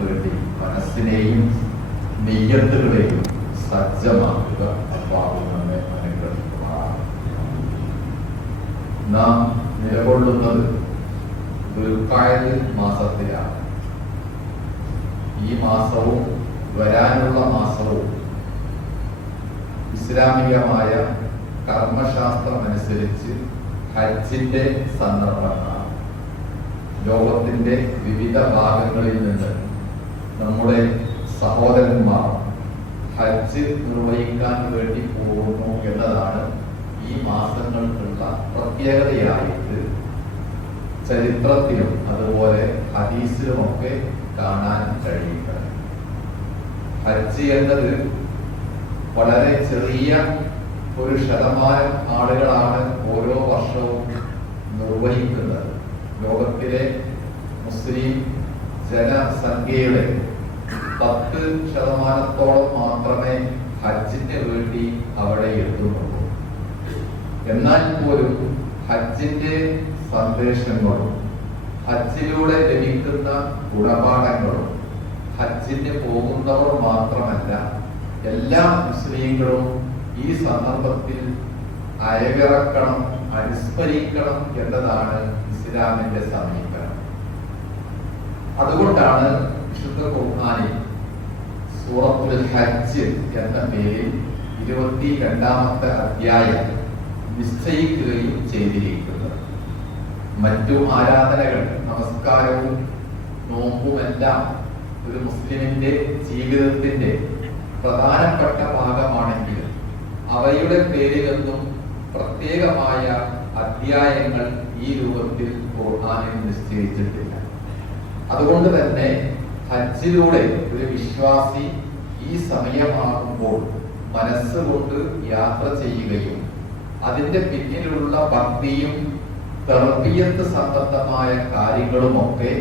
വേണ്ടി മനസ്സിനെയും നെയ്യത്തുകളെയും സജ്ജമാക്കുക അള്ളാഹു നമ്മെ അനുഗ്രഹിക്കുമാറാകട്ടെ. നാം നിലകൊള്ളുന്നത് ദുൽഖഅദ് മാസത്തിലാണ് ഈ മാസവും വരാനുള്ള മാസവും ഇസ്ലാമികമായ കർമ്മശാസ്ത്രമനുസരിച്ച് ഹജ്ജിന്റെ സന്ദർഭങ്ങളാണ് ലോകത്തിന്റെ വിവിധ ഭാഗങ്ങളിൽ നിന്ന് നമ്മുടെ സഹോദരന്മാർ ഹജ്ജ് നിർവഹിക്കാൻ വേണ്ടി പോകുന്നു എന്നതാണ് ഈ മാസങ്ങൾക്കുള്ള പ്രത്യേകതയായിട്ട് ചരിത്രത്തിലും അതുപോലെ ഹദീസിലുമൊക്കെ കാണാൻ കഴിയുക ഹജ്ജ് എന്നത് വളരെ ചെറിയ ഒരു ശതമാനം ആളുകളാണ് ഓരോ വർഷവും നിർവഹിക്കുന്നത്. ലോകത്തിലെ മുസ്ലിം ജനസംഖ്യയുടെ പത്ത് ശതമാനത്തോളം മാത്രമേ ഹജ്ജിന് വേണ്ടി അവിടെ എത്തുന്നുള്ളൂ. എന്നാൽ പോലും ഹജ്ജിന്റെ സന്ദേശങ്ങളും ഹജ്ജിലൂടെ ലഭിക്കുന്ന ഗുണപാഠങ്ങളും ഹജ്ജിന് പോകുന്നവർ മാത്രമല്ല എല്ലാ മുസ്ലിങ്ങളും ഈ സന്ദർഭത്തിൽ അയവിറക്കണം അനുസ്മരിക്കണം എന്നതാണ് ഇസ്ലാമിന്റെ സമീപനം. അതുകൊണ്ടാണ് വിശുദ്ധ ഖുർആനിൽ സൂറത്തുൽ ഹജ്ജ് എന്ന പേരിൽ ഇരുപത്തി രണ്ടാമത്തെ അധ്യായം നിശ്ചയിക്കുകയും ചെയ്തിരിക്കുന്നത് മറ്റു ആരാധനകൾ നമസ്കാരവും നോമ്പും എല്ലാം ഒരു മുസ്ലിമിന്റെ ജീവിതത്തിന്റെ പ്രധാനപ്പെട്ട ഭാഗമാണെങ്കിലും അവയുടെ പേരിലൊന്നും പ്രത്യേകമായ അധ്യായങ്ങൾ ഈ രൂപത്തിൽ ഖുർആാനിൽ നിശ്ചയിച്ചിട്ടില്ല. അതുകൊണ്ട് തന്നെ ഹജ്ജിലൂടെ ഒരു വിശ്വാസി ഈ സമയമാകുമ്പോൾ മനസ്സുകൊണ്ട് യാത്ര ചെയ്യുകയും അതിന്റെ പിന്നിലുള്ള ഭക്തിയും തെർബിയത്ത് സംബന്ധമായ കാര്യങ്ങളുമൊക്കെ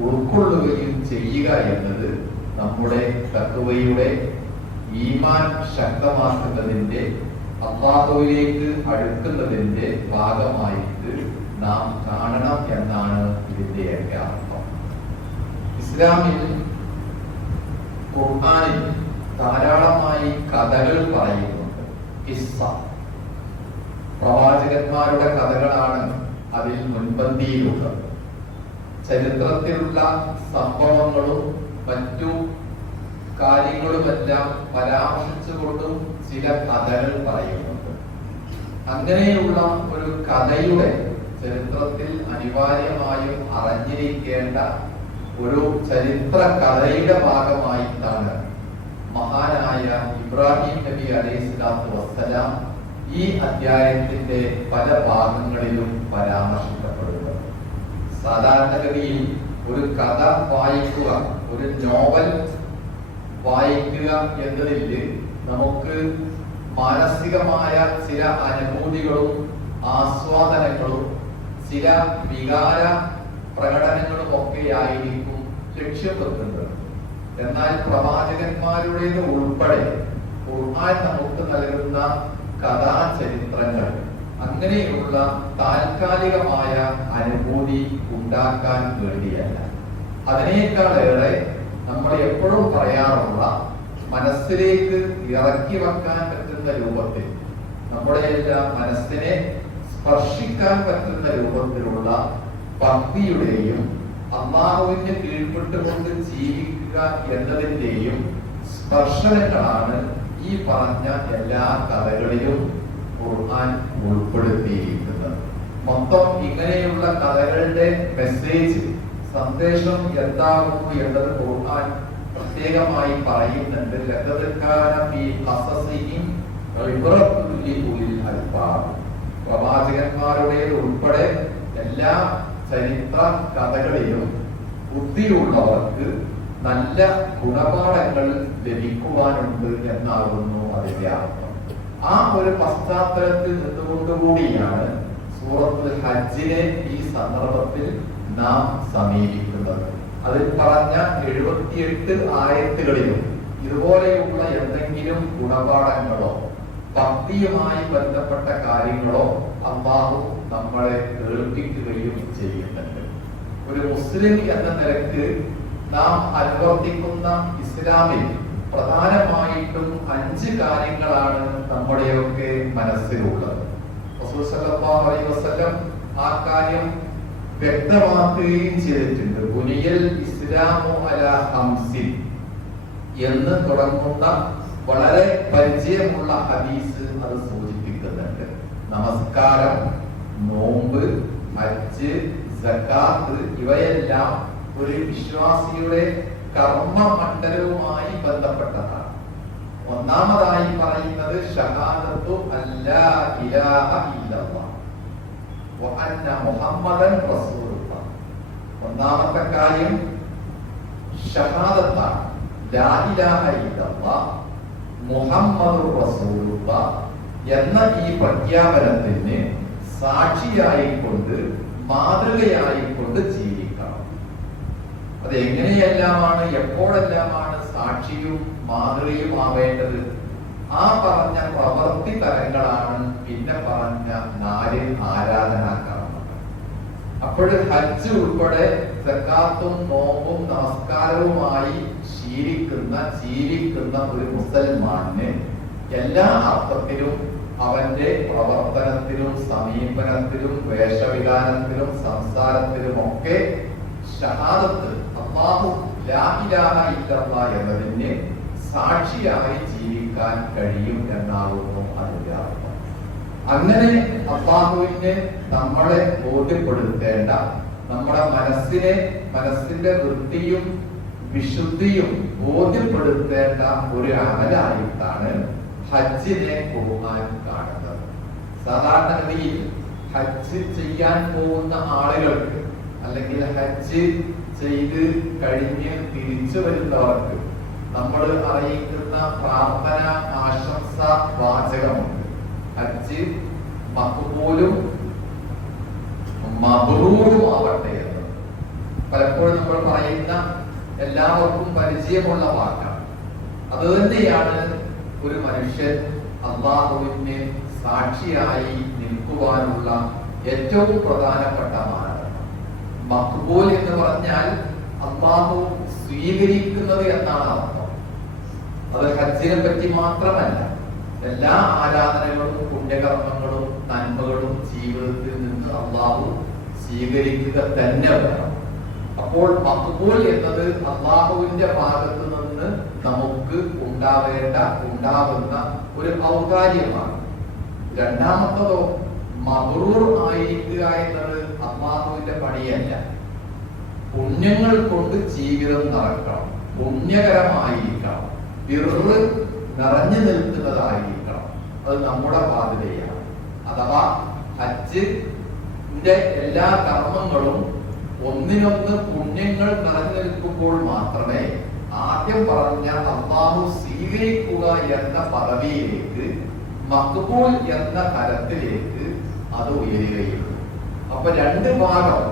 ഉൾക്കൊള്ളുകയും ചെയ്യുക എന്നത് നമ്മുടെ തത്വയുടെ ഈമാൻ ശക്തമാക്കുന്നതിന്റെ അള്ളാഹുവിലേക്ക് അടുക്കുന്നതിന്റെ ഭാഗമായിട്ട് നാം കാണണം എന്നാണ് ഇതിന്റെ അർത്ഥം ഇസ്ലാമിൽ ഖുർആനിൽ ധാരാളമായി കഥകൾ പറയുന്നുണ്ട്. കിസ്സ. പ്രവാചകന്മാരുടെ കഥകളാണ് അതിൽ മുൻപന്തിയിലുള്ളത്. ചരിത്രത്തിലുള്ള സംഭവങ്ങളും മറ്റു കാര്യങ്ങളുമെല്ലാം പരാമർശിച്ചുകൊണ്ടും ചില കഥകൾ പറയുന്നുണ്ട്. അങ്ങനെയുള്ള ഒരു കഥയുടെ ചരിത്രത്തിൽ അനിവാര്യമായും അറിഞ്ഞിരിക്കേണ്ട ഒരു ചരിത്ര കഥയുടെ ഭാഗമായിട്ടാണ് മഹാനായ ഇബ്രാഹിം നബി അലൈഹി സ്വലാത്തു വസ്സലാം ഈ അധ്യായത്തിന്റെ പല ഭാഗങ്ങളിലും പരാമർശിക്കപ്പെടുന്നത്. സാധാരണഗതിയിൽ ഒരു കഥ വായിക്കുക ഒരു നോവൽ വായിക്കുക എന്നതിൽ നമുക്ക് മാനസികമായ ചില അനുഭൂതികളും ആസ്വാദനങ്ങളും ചില വികാര പ്രകടനങ്ങളും ഒക്കെ ആയിരിക്കും ലക്ഷ്യം എന്നാൽ പ്രവാചകന്മാരുടേത് ഉൾപ്പെടെ ഖുർആൻ നമുക്ക് നൽകുന്ന കഥാചരിത്രങ്ങൾ അങ്ങനെയുള്ള താൽക്കാലികമായ അനുഭൂതി ഉണ്ടാക്കാൻ വേണ്ടിയല്ല. അതിനേക്കാളേറെ നമ്മൾ എപ്പോഴും പറയാറുള്ള മനസ്സിലേക്ക് ഇറക്കി വെക്കാൻ പറ്റുന്ന രൂപത്തിൽ നമ്മുടെ എല്ലാം മനസ്സിനെ സ്പർശിക്കാൻ പറ്റുന്ന രൂപത്തിലുള്ള ഭക്തിയുടെയും അള്ളാഹുവിന് കീഴ്പ്പെട്ടുകൊണ്ട് ജീവിക്കുക എന്നതിന്റെയും സ്പർശനങ്ങളാണ് ഈ പറഞ്ഞ എല്ലാ കഥകളിലും ഖുർആൻ ഉൾപ്പെടുത്തിയിരിക്കുന്നത്. മൊത്തം ഇങ്ങനെയുള്ള കഥകളുടെ മെസ്സേജ് സന്ദേശം എന്താകുന്നു എന്നത് ഖുർആൻ പ്രത്യേകമായി പറയുന്നുണ്ട്. പ്രവാചകന്മാരുടേത് ഉൾപ്പെടെ എല്ലാ ചരിത്ര കഥകളിലും ബുദ്ധിയുള്ളവർക്ക് നല്ല ഗുണപാഠങ്ങൾ ലഭിക്കുവാനുണ്ട് എന്നാകുന്നു അതിന്റെ അർത്ഥം. ആ ഒരു പശ്ചാത്തലത്തിൽ നിന്നുകൊണ്ടുകൂടിയാണ് സൂറത്ത് ഹജ്ജിനെ ഈ സന്ദർഭത്തിൽ നാം സമീപിക്കുന്നത്. അതിൽ പറഞ്ഞ എഴുപത്തിയെട്ട് ആയത്തുകളിലും ഇതുപോലെയുള്ള എന്തെങ്കിലും ഗുണപാഠങ്ങളോ ഭക്തിയുമായി ബന്ധപ്പെട്ട കാര്യങ്ങളോ അള്ളാഹു നമ്മളെ കേൾപ്പിക്കുകയും ചെയ്യുന്നുണ്ട്. ഒരു മുസ്ലിം എന്ന നിലയ്ക്ക് നാം അനുവർത്തിക്കുന്ന ഇസ്ലാമിൽ പ്രധാനമായിട്ടും അഞ്ച് കാര്യങ്ങളാണ് നമ്മുടെയൊക്കെ മനസ്സിലുള്ളത്. ആ കാര്യം വ്യക്തമാക്കുകയും ചെയ്തിട്ടുണ്ട്. ബുനിയൽ ഇസ്ലാമു അല ഹംസിൻ എന്ന് തുടങ്ങുന്ന വളരെ പരിചയമുള്ള ഹദീസ് അത് സൂചിപ്പിക്കുന്നുണ്ട് നമസ്കാരം. നോമ്പ് ഹജ്ജ് സക്കാത്ത് ഇവയെല്ലാം ഒരു വിശ്വാസിയുടെ കർമ്മ മണ്ഡലവുമായി ബന്ധപ്പെട്ടതാണ്. ഒന്നാമതായി പറയുന്നത് ഷഹാദത്തു അല്ലാ ഇലാഹ ഇല്ലല്ലാഹ് മുഹമ്മദൻ ഒന്നാമത്തെ കാര്യം ഷഹാദത്താണ്. ലാ ഇലാഹ ഇല്ലല്ലാഹ് മുഹമ്മദുർ റസൂലുള്ളാഹ് എന്ന ഈ പ്രഖ്യാപനത്തിന് സാക്ഷിയായിക്കൊണ്ട് മാതൃകയായിക്കൊണ്ട് ജീവിക്കണം. അത് എങ്ങനെയെല്ലാമാണ് എപ്പോഴെല്ലാമാണ് സാക്ഷിയും മാതൃകയും ആവേണ്ടത്? ആ പറഞ്ഞ പ്രവൃത്തി തലങ്ങളാണ് പിന്നെ പറഞ്ഞ നാല് ആരാധനാ അപ്പോഴും ഹജ്ജ് ഉൾപ്പെടെ സക്കാത്തും നോമ്പും നമസ്കാരവുമായി ശീലിക്കുന്ന ജീവിക്കുന്ന ഒരു മുസൽമാന് എല്ലാ അർത്ഥത്തിലും അവന്റെ പ്രവർത്തനത്തിലും സമീപനത്തിലും വേഷവിധാനത്തിലും സംസാരത്തിലും ഒക്കെ എന്നതിന് സാക്ഷിയായി ജീവിക്കാൻ കഴിയും എന്നാകുന്നു അതിന്റെ അർത്ഥം. അങ്ങനെ അള്ളാഹുവിനെ നമ്മളെ ബോധ്യപ്പെടുത്തേണ്ട നമ്മുടെ മനസ്സിനെ മനസ്സിന്റെ വൃത്തിയും വിശുദ്ധിയും ബോധ്യപ്പെടുത്തേണ്ട ഒരു അമലായിട്ടാണ് ഹജ്ജിനെ ബഹുമാനം കാണുന്നത്. സാധാരണഗതിയിൽ ഹജ്ജ് ചെയ്യാൻ പോകുന്ന ആളുകൾക്ക് അല്ലെങ്കിൽ ഹജ്ജ് ചെയ്ത് കഴിഞ്ഞ് തിരിച്ചു വരുന്നവർക്ക് നമ്മൾ അറിയിക്കുന്ന പ്രാർത്ഥന ആശംസ വാചകമുണ്ട്. ഹജ്ജ് മക്ബൂലും മബ്രൂറും ആവട്ടെ എന്ന്. പലപ്പോഴും നമ്മൾ പറയുന്ന എല്ലാവർക്കും പരിചയമുള്ള വാക്കാണ്. അത് തന്നെയാണ് ഒരു മനുഷ്യൻ അള്ളാഹുവിന് സാക്ഷിയായി നിൽക്കുവാനുള്ള ഏറ്റവും പ്രധാനപ്പെട്ട മാനദണ്ഡം മക്ബൂൽ എന്ന് പറഞ്ഞാൽ അള്ളാഹു സ്വീകരിക്കുന്നത് എന്നാണ് അർത്ഥം. അത് ഹജ്ജിനെ പറ്റി മാത്രമല്ല എല്ലാ ആരാധനകളും പുണ്യകർമ്മങ്ങളും നന്മകളും ജീവിതത്തിൽ നിന്ന് അള്ളാഹു സ്വീകരിക്കുക തന്നെ വേണം. അപ്പോൾ മക്ബൂൽ എന്നത് അള്ളാഹുവിന്റെ ഭാഗത്ത് നിന്ന് നമുക്ക് ഉണ്ടാവേണ്ട ഉണ്ടാവുന്ന ഒരു ഔദാര്യമാണ്. രണ്ടാമത്തതോ മബ്രൂർ ആയിരിക്കുക എന്നത് അള്ളാഹുവിന്റെ പണിയല്ല. പുണ്യങ്ങൾ കൊണ്ട് ജീവിതം നടക്കണം. പുണ്യകരമായിരിക്കണം. വിറ് നിറഞ്ഞു നിൽക്കുന്നതായിരിക്കണം. അത് നമ്മുടെ ബാധ്യതയാണ് അഥവാ ഹജ്ജിന്റെ എല്ലാ കർമ്മങ്ങളും ഒന്നിനൊന്ന് പുണ്യങ്ങൾ നിറഞ്ഞു നിൽക്കുമ്പോൾ മാത്രമേ ആദ്യം പറഞ്ഞ അള്ളാഹു സ്വീകരിക്കുക എന്ന പദവിയിലേക്ക് മക്ബൂൽ എന്ന തരത്തിലേക്ക് അത് ഉയരുകയുള്ളൂ. അപ്പൊ രണ്ട് ഭാഗം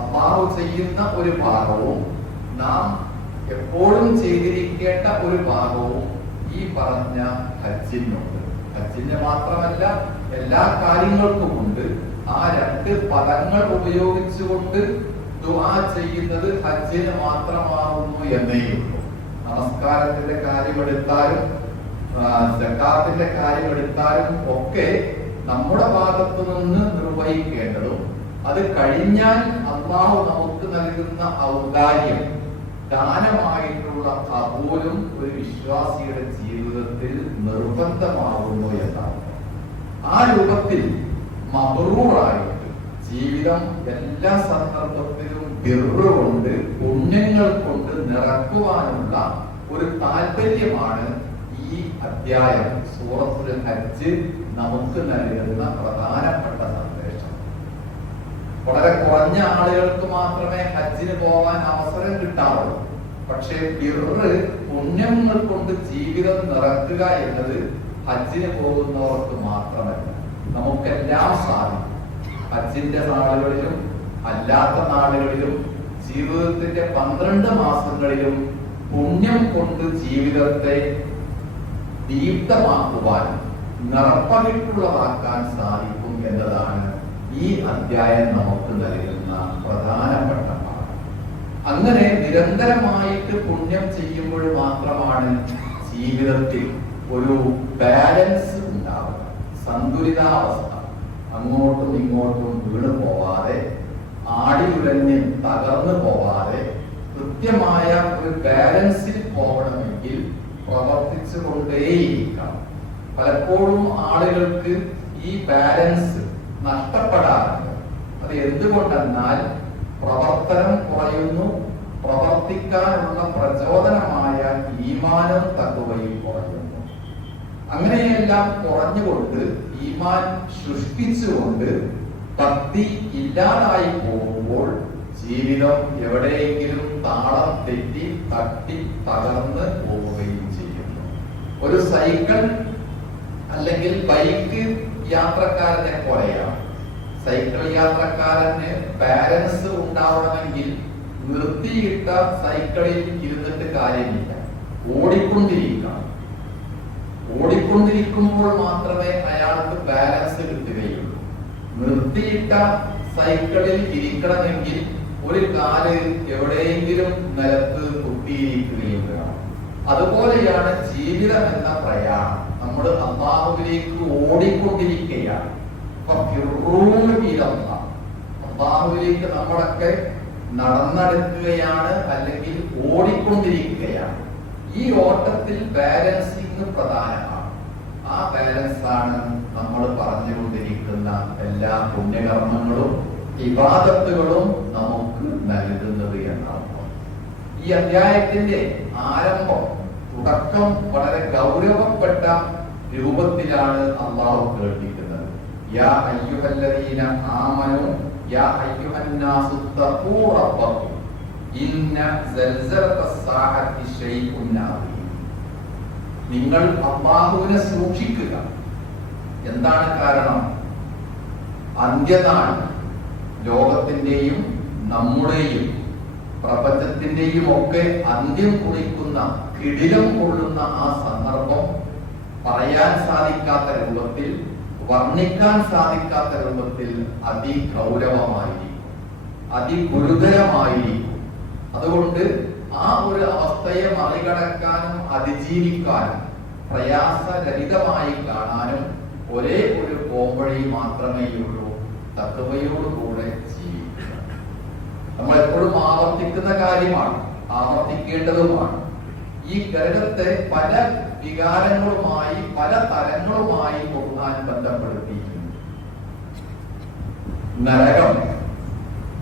അള്ളാഹു ചെയ്യുന്ന ഒരു ഭാഗവും നാം എപ്പോഴും ചെയ്തിരിക്കേണ്ട ഒരു ഭാഗവും ഈ പറഞ്ഞ ഹജ്ജിനുണ്ട്. ഹജ്ജിന് മാത്രമല്ല എല്ലാ കാര്യങ്ങൾക്കുമുണ്ട്. ആ രണ്ട് പദങ്ങൾ ഉപയോഗിച്ചുകൊണ്ട് ചെയ്യുന്നത് ഹജ്ജിന് മാത്രമാകുന്നു എന്നേ നമസ്കാരത്തിന്റെ കാര്യമെടുത്താലും ജക്കാത്തിന്റെ കാര്യമെടുത്താലും ഒക്കെ നമ്മുടെ ഭാഗത്തു നിന്ന് നിർവഹിക്കേണ്ടതും അത് കഴിഞ്ഞാൽ അള്ളാഹു നമുക്ക് നൽകുന്ന ഔദാര്യം ദാനമായിട്ടുള്ള കബൂലും ഒരു വിശ്വാസിയുടെ ജീവിതത്തിൽ നിർബന്ധമാകുന്നു എന്നാണ്. ആ രൂപത്തിൽ മബറൂറായിട്ട് ജീവിതം എല്ലാ സന്ദർഭത്തിലും ബിർറ് കൊണ്ട് പുണ്യങ്ങൾ കൊണ്ട് നിറക്കുവാനുള്ള ഒരു താല്പര്യമാണ് ഈ അധ്യായം. സൂറത്തുൽ ഹജ്ജ് നമുക്ക് നൽകുന്ന പ്രധാനപ്പെട്ട സന്ദേശം. വളരെ കുറഞ്ഞ ആളുകൾക്ക് മാത്രമേ ഹജ്ജിന് പോകാൻ അവസരം കിട്ടാറുള്ളൂ പക്ഷേ ബിറ് പുണ്യങ്ങൾ കൊണ്ട് ജീവിതം നിറക്കുക എന്നത് ഹജ്ജിന് പോകുന്നവർക്ക് മാത്രമല്ല നമുക്കെല്ലാം സാധിക്കും. ഹജ്ജിന്റെ നാളുകളിലും അല്ലാത്ത നാളുകളിലും ജീവിതത്തിന്റെ പന്ത്രണ്ട് മാസങ്ങളിലും പുണ്യം കൊണ്ട് ജീവിതത്തെ ദീപ്തമാക്കുവാൻ നിറപ്പകിട്ടുള്ളതാക്കാൻ സാധിക്കും എന്നതാണ് ഈ അധ്യായം നമുക്ക് നൽകുന്ന പ്രധാനപ്പെട്ട പാഠം. അങ്ങനെ നിരന്തരമായിട്ട് പുണ്യം ചെയ്യുമ്പോൾ മാത്രമാണ് ജീവിതത്തിൽ ഒരു ബാലൻസ് ഉണ്ടാവുക. സന്തുലിതാവസ്ഥ. അങ്ങോട്ടും ഇങ്ങോട്ടും വീണു പോവാതെ ആടിയുലഞ്ഞ് തകർന്നു പോവാതെ കൃത്യമായ ഒരു ബാലൻസിൽ പോകണമെങ്കിൽ പ്രവർത്തിച്ചു കൊണ്ടേയിരിക്കണം പലപ്പോഴും ആളുകൾക്ക് ഈ ബാലൻസ് നഷ്ടപ്പെടാറുണ്ട്. അത് എന്തുകൊണ്ടെന്നാൽ പ്രവർത്തനം കുറയുന്നു പ്രവർത്തിക്കാനുള്ള പ്രചോദനമായ ഈമാനം തക്കുവയും കുറയുന്നു. അങ്ങനെയെല്ലാം കുറഞ്ഞുകൊണ്ട് ഈമാൻ സൃഷ്ടിച്ചുകൊണ്ട് ഭക്തി ഇല്ലാതായി പോകുമ്പോൾ ജീവിതം എവിടെയെങ്കിലും താളം തെറ്റി തട്ടി തകർന്ന് പോവുകയും ചെയ്യുന്നു. ഒരു സൈക്കിൾ അല്ലെങ്കിൽ ബൈക്ക് യാത്രക്കാരനെ പോലെയാണ്. സൈക്കിൾ യാത്രക്കാരന് ബാലൻസ് ഉണ്ടാവണമെങ്കിൽ നിർത്തിയിട്ട സൈക്കിളിൽ ഇരുന്നിട്ട് കാര്യമില്ല. ഓടിക്കൊണ്ടിരിക്കണം. ഓടിക്കൊണ്ടിരിക്കുമ്പോൾ മാത്രമേ അയാൾക്ക് ബാലൻസ് കിട്ടുകയുള്ളൂ. നിർത്തിയിട്ട സൈക്കിളിൽ ഇരിക്കണമെങ്കിൽ ഒരു കാൽ എവിടെയെങ്കിലും നിലത്ത് കുത്തിയിരിക്കുകയും വേണം അതുപോലെയാണ് ജീവിതം എന്ന പ്രയാണം. നമ്മൾ അള്ളാഹുവിലേക്ക് ഓടിക്കൊണ്ടിരിക്കുകയാണ്. അമ്മാവിലേക്ക് നമ്മളൊക്കെ നടന്നെടുക്കുകയാണ് അല്ലെങ്കിൽ ഓടിക്കൊണ്ടിരിക്കുകയാണ്. ഈ ഓട്ടത്തിൽ ബാലൻസിങ് പ്രധാനമാണ്. ആ ബാലൻസ് ആണ് നമ്മൾ പറഞ്ഞുകൊണ്ടിരിക്കുന്ന എല്ലാ പുണ്യകർമ്മങ്ങളും വിവാദത്തുകളും നമുക്ക് നൽകുന്നത് എന്നർത്ഥം. ഈ അധ്യായത്തിന്റെ ആരംഭം തുടക്കം വളരെ ഗൗരവപ്പെട്ട രൂപത്തിലാണ് അള്ളാഹു കേൾപ്പിക്കുന്നത്. യാ അയ്യുഹല്ലദീന ആമനു യാ അയ്യുഹന്നാസു തഖൂ ഇന്ന സൽസലത്തസ്സാഅത്തി ശൈഉൻ അദീം നിങ്ങൾ അള്ളാഹുവിനെ സൂക്ഷിക്കുക. എന്താണ് കാരണം? അന്ത്യനാൾ ലോകത്തിന്റെയും നമ്മുടെയും പ്രപഞ്ചത്തിന്റെയും ഒക്കെ അന്ത്യം കുറിക്കുന്ന കിടിലം കൊള്ളുന്ന ആ സന്ദർഭം പറയാൻ സാധിക്കാത്ത രൂപത്തിൽ വർണിക്കാൻ സാധിക്കാത്ത രൂപത്തിൽ അതിഗൗരവമായിരിക്കും. അതിഗുരുതരമായിരിക്കും. അതുകൊണ്ട് ആ ഒരു അവസ്ഥയെ മറികടക്കാനും അതിജീവിക്കാനും പ്രയാസരഹിതമായി കാണാനും ഒരേ ഒരു പോംവഴി മാത്രമേ ഉള്ളൂ. തത്വയോടുകൂടെ ജീവിക്കുക. നമ്മൾ എപ്പോഴും ആവർത്തിക്കുന്ന കാര്യമാണ് ആവർത്തിക്കേണ്ടതുമാണ്. ഈ ഗ്രഹത്തെ പല വികാരങ്ങളുമായി പല തലങ്ങളുമായി ഖുർആൻ ബന്ധപ്പെടുത്തിയിട്ടുണ്ട്. നരകം